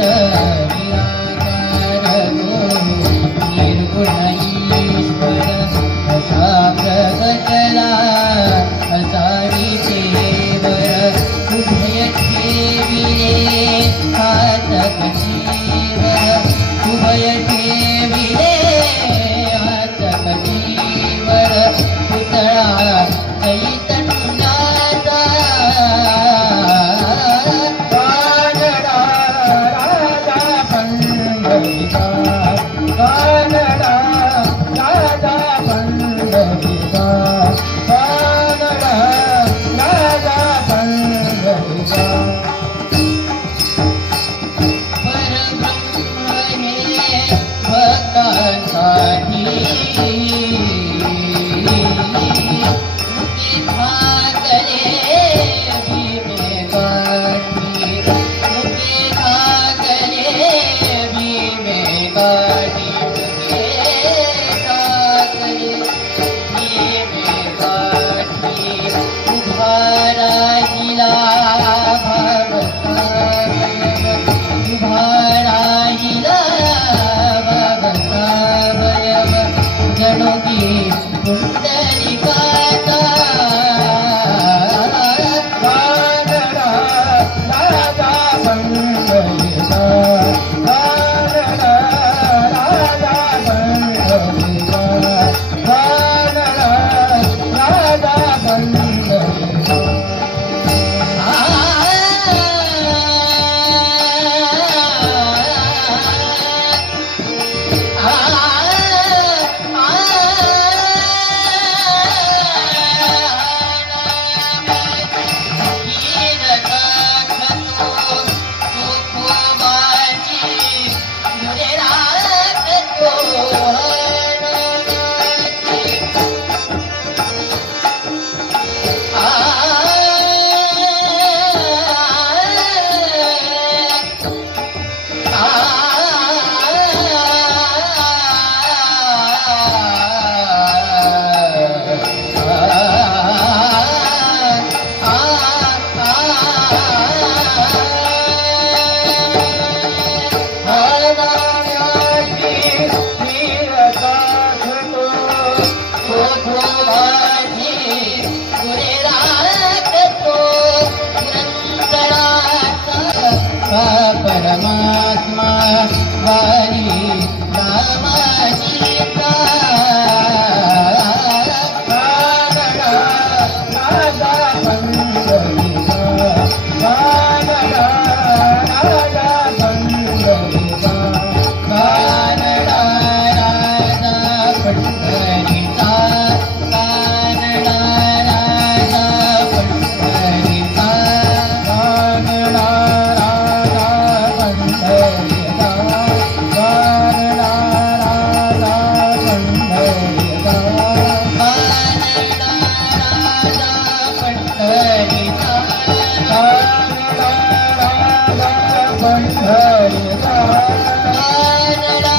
Yeah. জ্ঞান দিয়ে Oh, la la